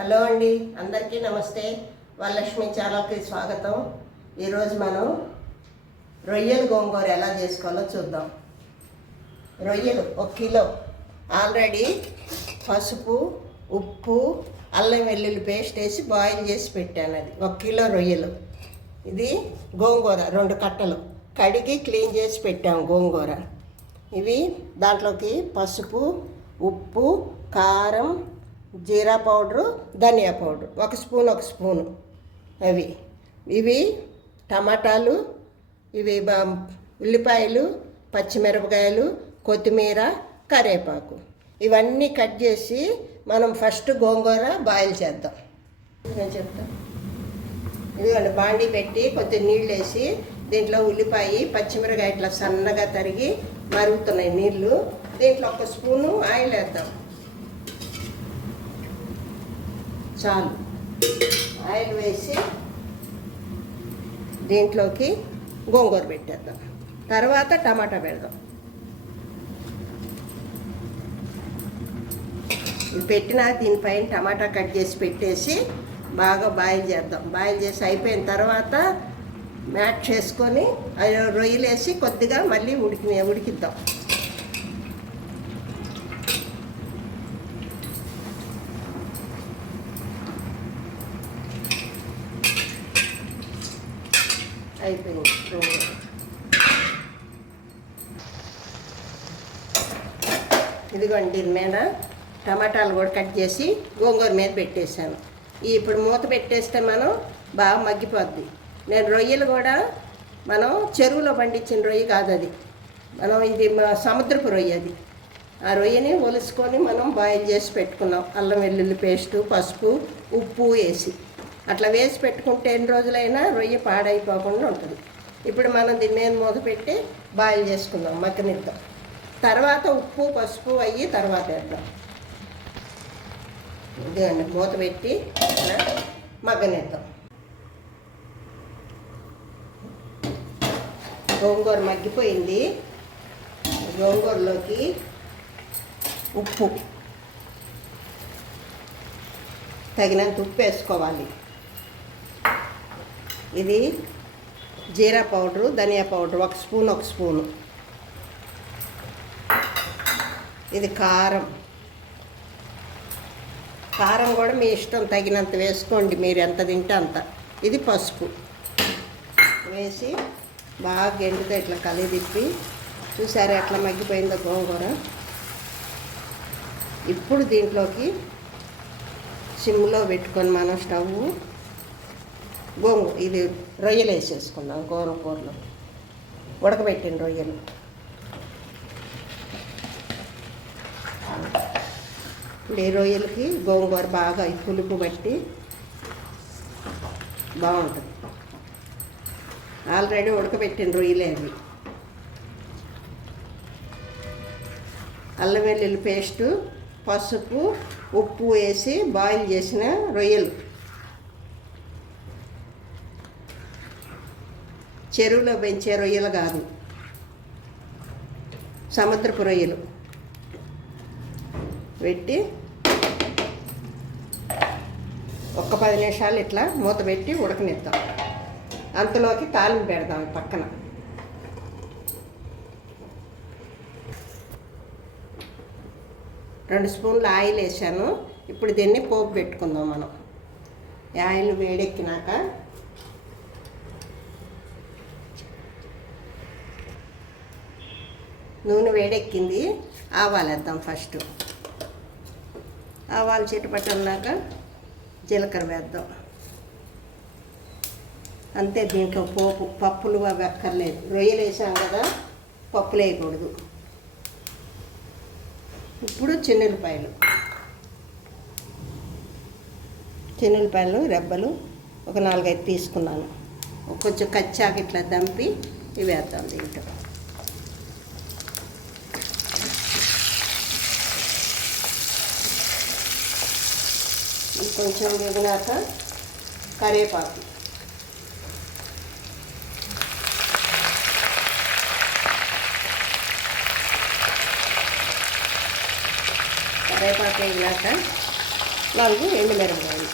Hello అండి, అందరికీ నమస్తే. వరలక్ష్మి ఛానల్కి స్వాగతం. ఈరోజు మనం రొయ్యలు గోంగూర ఎలా చేసుకోవాలో చూద్దాం. రొయ్యలు 1 కిలో ఆల్రెడీ పసుపు, ఉప్పు, అల్లం వెల్లుల్లి పేస్ట్ వేసి బాయిల్ చేసి పెట్టాను. అది 1 కిలో రొయ్యలు. ఇది గోంగూర 2 కట్టలు కడిగి క్లీన్ చేసి పెట్టాము. గోంగూర ఇవి దాంట్లోకి పసుపు, ఉప్పు, కారం, జీరా పౌడరు, ధనియా పౌడరు 1 స్పూను ఇవి టమాటాలు, ఇవి ఉల్లిపాయలు, పచ్చిమిరపకాయలు, కొత్తిమీర, కరివేపాకు ఇవన్నీ కట్ చేసి మనం ఫస్ట్ గోంగూర బాయిల్ చేద్దాం. నేను చెప్తాను. ఇదిగోండి, బాండీ పెట్టి కొద్దిగా నీళ్ళు వేసి దీంట్లో ఉల్లిపాయ, పచ్చిమిరపకాయ ఇట్లా సన్నగా తరిగి మరుగుతున్నాయి నీళ్ళు. దీంట్లో 1 స్పూను ఆయిల్ వేద్దాం. చాలు. ఆయిల్ వేసి దీంట్లోకి గోంగూర పెట్టేద్దాం. తర్వాత టమాటా పెడదాం. ఇది పెట్టినా దీనిపైన టమాటా కట్ చేసి పెట్టేసి బాగా బాయిల్ చేద్దాం. బాయిల్ చేసి అయిపోయిన తర్వాత మ్యాష్ చేసుకొని రొయ్యలు వేసి కొద్దిగా మళ్ళీ ఉడికిద్దాం. అయిపోయింది. ఇదిగోండి, దీని మీద టమాటాలు కూడా కట్ చేసి గోంగూర మీద పెట్టేశాను. ఇప్పుడు మూత పెట్టేస్తే మనం బాగా మగ్గిపోద్ది. నేను రొయ్యలు కూడా మనం చెరువులో పండించిన రొయ్య కాదు, అది మనం ఇది సముద్రపు రొయ్య. అది ఆ రొయ్యని ఒలుసుకొని మనం బాయిల్ చేసి పెట్టుకున్నాం. అల్లం వెల్లుల్లి పేస్టు, పసుపు, ఉప్పు వేసి అట్లా వేసి పెట్టుకుంటే ఎన్ని రోజులైనా రొయ్య పాడైపోకుండా ఉంటుంది. ఇప్పుడు మనం దీని మీద మూత పెట్టి బాయిల్ చేసుకుందాం, మగ్గనిద్దాం. తర్వాత ఉప్పు, పసుపు అయ్యి తర్వాత వేద్దాం. ఇదేండి, మూత పెట్టి మగ్గనిద్దాం. గోంగూర మగ్గిపోయింది. గోంగూరలోకి ఉప్పు, తగినంత ఉప్పు వేసుకోవాలి. ఇది జీరా పౌడరు, ధనియా పౌడరు 1 స్పూను. ఇది కారం కూడా మీ ఇష్టం తగినంత వేసుకోండి, మీరు ఎంత తింటే అంత. ఇది పసుపు వేసి బాగా గెంటుతో ఇట్లా కలిదిప్పి చూసారా ఎట్లా మగ్గిపోయిందో గోంగూర. ఇప్పుడు దీంట్లోకి సిమ్లో పెట్టుకొని మనం స్టవ్ ఇది రొయ్యలు వేసేసుకుందాం. గోంగూరలో ఉడకబెట్టిన రొయ్యలు. ఇప్పుడు ఈ రొయ్యలకి గోంగూర బాగా పులుపు బట్టి బాగుంటుంది. ఆల్రెడీ ఉడకబెట్టిన రొయ్యలే అవి. అల్లం వెల్లుల్లి పేస్టు, పసుపు, ఉప్పు వేసి బాయిల్ చేసిన రొయ్యలు. చెరువులో పెంచే రొయ్యలు కాదు, సముద్రపు రొయ్యలు. పెట్టి ఒక 10 నిమిషాలు ఇట్లా మూత పెట్టి ఉడకనిద్దాం. అంతలోకి తాలింపు పెడదాం. పక్కన 2 స్పూన్లు ఆయిల్ వేసాను. ఇప్పుడు దీన్ని పోపు పెట్టుకుందాం మనం. ఆయిల్ వేడెక్కినాక నూనె వేడెక్కింది. ఆవాలు వేద్దాం. ఫస్ట్ ఆవాలు చిటపట్టన్నాక జీలకర్ర వేద్దాం. అంతే. దీంట్లో పప్పులు అవి అక్కర్లేదు. రొయ్యలు వేసాం కదా, పప్పులు వేయకూడదు. ఇప్పుడు చిన్నులపాయలు రెబ్బలు ఒక 4-5 తీసుకున్నాను. కొంచెం కచ్చాక ఇట్లా దంపి ఇవి వేద్దాం దీంట్లో. కొంచెం వేగినాక కరివేపాకు, కరివేపాకు వేగినాక 4 ఎండుమిరపకాయలు.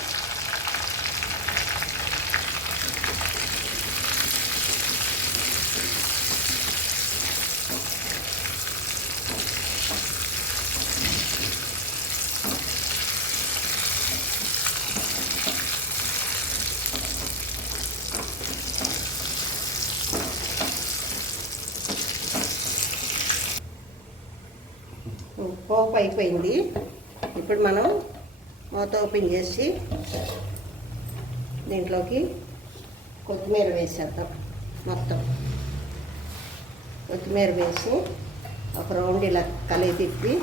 పోపు అయిపోయింది. ఇప్పుడు మనం మూత ఓపెన్ చేసి దీంట్లోకి కొత్తిమీర వేసేద్దాం. మొత్తం కొత్తిమీర వేసి ఒక రౌండ్ ఇలా కలిగి తిప్పి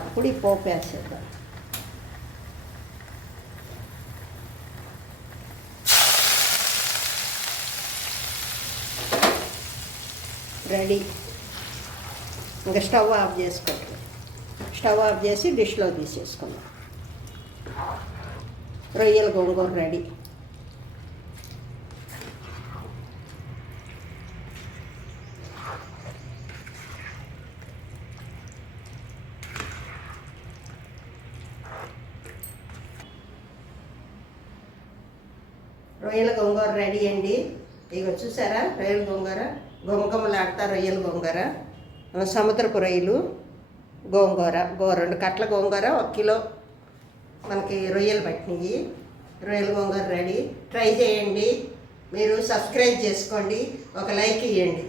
అప్పుడు ఈ పోపు వేసేద్దాం. రెడీ. ఇంకా స్టవ్ ఆఫ్ చేసుకోండి. స్టవ్ ఆఫ్ చేసి డిష్లో తీసేసుకుందాం. రొయ్యల గోంగూర రెడీ. రొయ్యల గోంగూర రెడీ అండి. ఇక చూసారా రొయ్యల గోంగూర గుమగుమలాడతా. రొయ్యల గోంగూర, సముద్రపు రొయ్యలు, గోంగూర 2 కట్టల గోంగూర 1 కిలో మనకి రొయ్యలు పట్టినవి. రొయ్యల గోంగూర రెడీ. ట్రై చేయండి. మీరు సబ్స్క్రైబ్ చేసుకోండి, ఒక లైక్ ఇవ్వండి.